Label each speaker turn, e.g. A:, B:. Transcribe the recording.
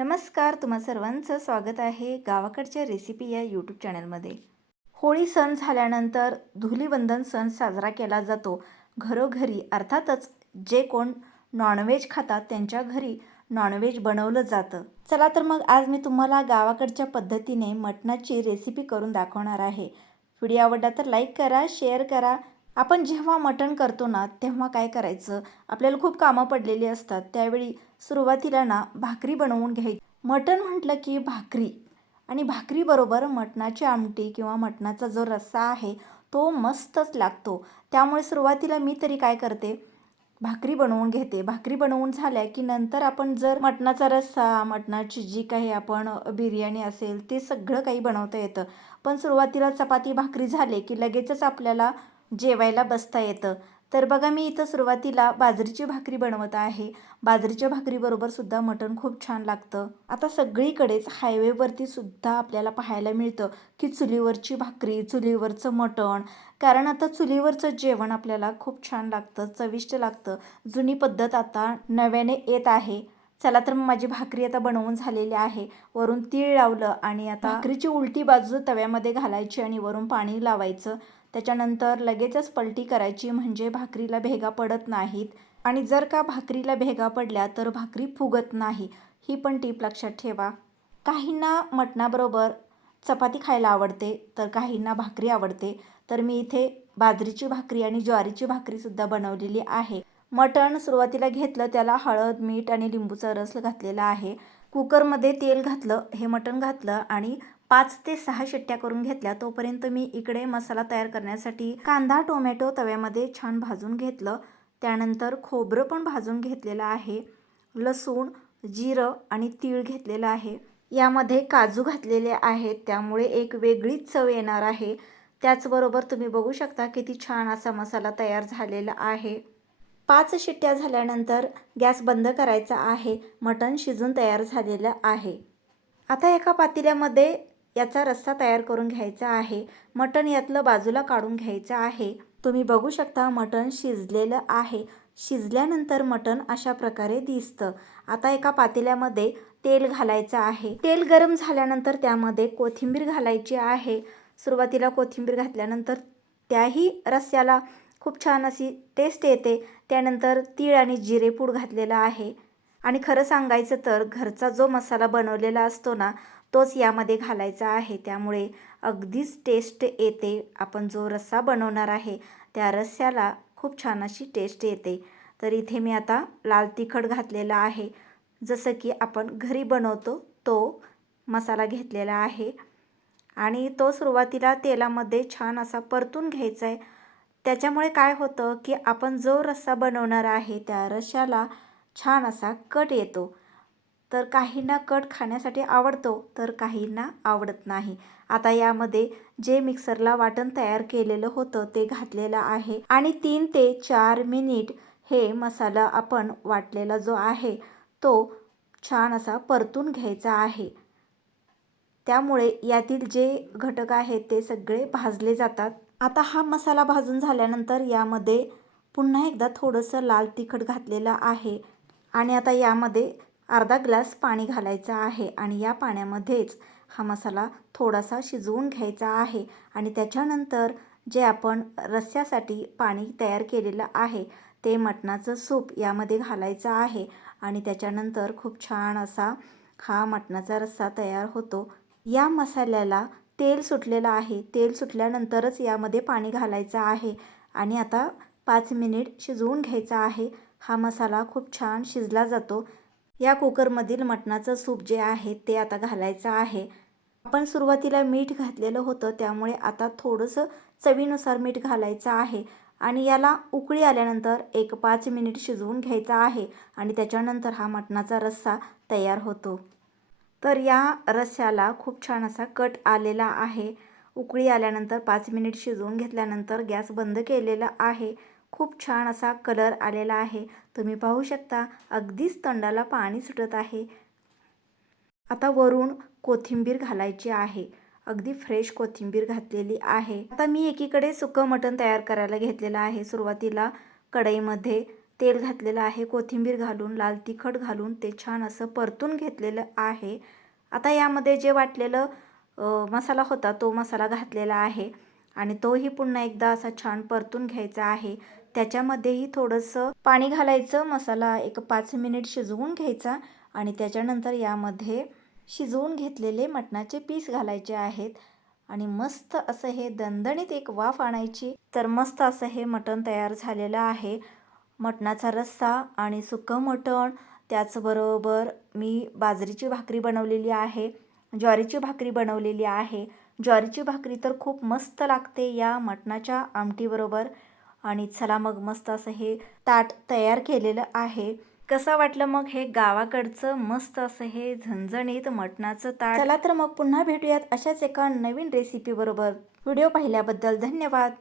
A: नमस्कार तुम्हा सर्वांचं स्वागत आहे गावाकडच्या रेसिपी या यूट्यूब चॅनलमध्ये होळी सण झाल्यानंतर धुलीवंदन सण साजरा केला जातो. घरोघरी अर्थातच जे कोण नॉनव्हेज खातात त्यांच्या घरी नॉनव्हेज बनवलं जातं. चला तर मग आज मी तुम्हाला गावाकडच्या पद्धतीने मटणाची रेसिपी करून दाखवणार आहे. व्हिडिओ आवडला तर लाईक करा शेअर करा. आपण जेव्हा मटण करतो ना तेव्हा काय करायचं? आपल्याला खूप कामं पडलेली असतात. त्यावेळी सुरुवातीला ना भाकरी बनवून घ्यायची. मटण म्हटलं की भाकरी. आणि भाकरीबरोबर मटणाची आमटी किंवा मटणाचा जो रस्सा आहे तो मस्तच लागतो. त्यामुळे सुरुवातीला मी तरी काय करते? भाकरी बनवून घेते. भाकरी बनवून झाल्या की नंतर आपण जर मटणाचा रस्सा मटणाची जी काही आपण बिर्याणी असेल ते सगळं काही बनवता येतं. पण सुरुवातीला चपाती भाकरी झाले की लगेचच आपल्याला जेवायला बसता येतं. तर बघा मी इथं सुरुवातीला बाजरीची भाकरी बनवत आहे. बाजरीच्या भाकरीबरोबर सुद्धा मटण खूप छान लागतं. आता सगळीकडेच हायवेवरती सुद्धा आपल्याला पाहायला मिळतं की चुलीवरची भाकरी चुलीवरचं मटण. कारण आता चुलीवरचं जेवण आपल्याला खूप छान लागतं चविष्ट लागतं. जुनी पद्धत आता नव्याने येत आहे. चला तर मग माझी भाकरी आता बनवून झालेली आहे. वरून तीळ लावलं आणि आता भाकरीची उलटी बाजू तव्यामध्ये घालायची आणि वरून पाणी लावायचं. त्याच्यानंतर लगेचच पलटी करायची म्हणजे भाकरीला भेगा पडत नाहीत. आणि जर का भाकरीला भेगा पडल्या तर भाकरी फुगत नाही. ही पण टीप लक्षात ठेवा. काहींना मटणाबरोबर चपाती खायला आवडते तर काहींना भाकरी आवडते. तर मी इथे बाजरीची भाकरी आणि ज्वारीची भाकरीसुद्धा बनवलेली आहे. मटण सुरुवातीला घेतलं त्याला हळद मीठ आणि लिंबूचा रस घातलेला आहे. कुकरमध्ये तेल घातलं हे मटण घातलं आणि पाच ते सहा शिट्ट्या करून घेतल्या. तोपर्यंत मी इकडे मसाला तयार करण्यासाठी कांदा टोमॅटो तव्यामध्ये छान भाजून घेतलं. त्यानंतर खोबरं पण भाजून घेतलेलं आहे. लसूण जिरं आणि तीळ घेतलेलं आहे. यामध्ये काजू घातलेले आहेत त्यामुळे एक वेगळीच चव येणार आहे. त्याचबरोबर तुम्ही बघू शकता किती छान असा मसाला तयार झालेला आहे. पाच शिट्ट्या झाल्यानंतर गॅस बंद करायचा आहे. मटण शिजून तयार झालेलं आहे. आता एका पातेल्यामध्ये याचा रस्सा तयार करून घ्यायचा आहे. मटण यातलं बाजूला काढून घ्यायचं आहे. तुम्ही बघू शकता मटण शिजलेलं आहे. शिजल्यानंतर मटण अशा प्रकारे दिसतं. आता एका पातेल्यामध्ये तेल घालायचं आहे. तेल गरम झाल्यानंतर त्यामध्ये कोथिंबीर घालायची आहे. सुरुवातीला कोथिंबीर घातल्यानंतर त्याही रस्स्याला खूप छान अशी टेस्ट येते. त्यानंतर तीळ आणि जिरेपूड घातलेला आहे. आणि खरं सांगायचं तर घरचा जो मसाला बनवलेला असतो ना तोच यामध्ये घालायचा आहे. त्यामुळे अगदीच टेस्ट येते. आपण जो रस्सा बनवणार आहे त्या रस्स्याला खूप छान अशी टेस्ट येते. तर इथे मी आता लाल तिखट घातलेला आहे. जसं की आपण घरी बनवतो तो मसाला घेतलेला आहे. आणि तो सुरुवातीला तेलामध्ये छान असा परतून घ्यायचा आहे त्याच्यामुळे काय होतं की आपण जो रस्सा बनवणार आहे त्या रश्श्याला छान असा कट येतो. तर काहींना कट खाण्यासाठी आवडतो तर काहींना आवडत नाही. आता यामध्ये जे मिक्सरला वाटण तयार केलेलं होतं ते घातलेलं आहे. आणि तीन ते चार मिनिट हे मसाला आपण वाटलेला जो आहे तो छान असा परतून घ्यायचा आहे. त्यामुळे यातील जे घटक आहेत ते सगळे भाजले जातात. आता हा मसाला भाजून झाल्यानंतर यामध्ये पुन्हा एकदा थोडंसं लाल तिखट घातलेलं आहे. आणि आता यामध्ये अर्धा ग्लास पाणी घालायचं आहे. आणि या पाण्यामध्येच हा मसाला थोडासा शिजवून घ्यायचा आहे. आणि त्याच्यानंतर जे आपण रस्स्यासाठी पाणी तयार केलेलं आहे ते मटणाचं सूप यामध्ये घालायचं आहे. आणि त्याच्यानंतर खूप छान असा हा मटणाचा रस्सा तयार होतो. या मसाल्याला तेल सुटलेलं आहे. तेल सुटल्यानंतरच यामध्ये पाणी घालायचं आहे आणि आता पाच मिनिट शिजवून घ्यायचा आहे. हा मसाला खूप छान शिजला जातो. या कुकरमधील मटणाचं सूप जे आहे ते आता घालायचं आहे. आपण सुरुवातीला मीठ घातलेलं होतं त्यामुळे आता थोडंसं चवीनुसार मीठ घालायचं आहे आणि याला उकळी आल्यानंतर एक पाच मिनिट शिजवून घ्यायचा आहे आणि त्याच्यानंतर हा मटणाचा रस्सा तयार होतो. तर या रस्स्याला खूप छान असा कट आलेला आहे. उकळी आल्यानंतर पाच मिनिट शिजवून घेतल्यानंतर गॅस बंद केलेला आहे. खूप छान असा कलर आलेला आहे. तुम्ही पाहू शकता अगदीच तोंडाला पाणी सुटत आहे. आता वरून कोथिंबीर घालायची आहे. अगदी फ्रेश कोथिंबीर घातलेली आहे. आता मी एकीकडे सुकं मटण तयार करायला घेतलेलं आहे. सुरुवातीला कढईमध्ये तेल घातलेलं आहे कोथिंबीर घालून लाल तिखट घालून ते छान असं परतून घेतलेलं आहे. आता यामध्ये जे वाटलेलं मसाला होता तो मसाला घातलेला आहे आणि तोही पुन्हा एकदा असा छान परतून घ्यायचा आहे. त्याच्यामध्येही थोडंसं पाणी घालायचं मसाला एक पाच मिनिट शिजवून घ्यायचा आणि त्याच्यानंतर यामध्ये शिजवून घेतलेले मटणाचे पीस घालायचे आहेत आणि मस्त असं हे दणदणीत एक वाफ आणायची. तर मस्त असं हे मटण तयार झालेलं आहे. मटणाचा रस्सा आणि सुकं मटण त्याचबरोबर मी बाजरीची भाकरी बनवलेली आहे. ज्वारीची भाकरी बनवलेली आहे. ज्वारीची भाकरी तर खूप मस्त लागते या मटणाच्या आमटीबरोबर. आणि चला मग मस्त असं हे ताट तयार केलेलं आहे. कसं वाटलं मग हे गावाकडचं मस्त असं हे झणझणीत मटणाचं ताट? चला तर मग पुन्हा भेटूयात अशाच एका नवीन रेसिपी बरोबर. व्हिडिओ पाहिल्याबद्दल धन्यवाद.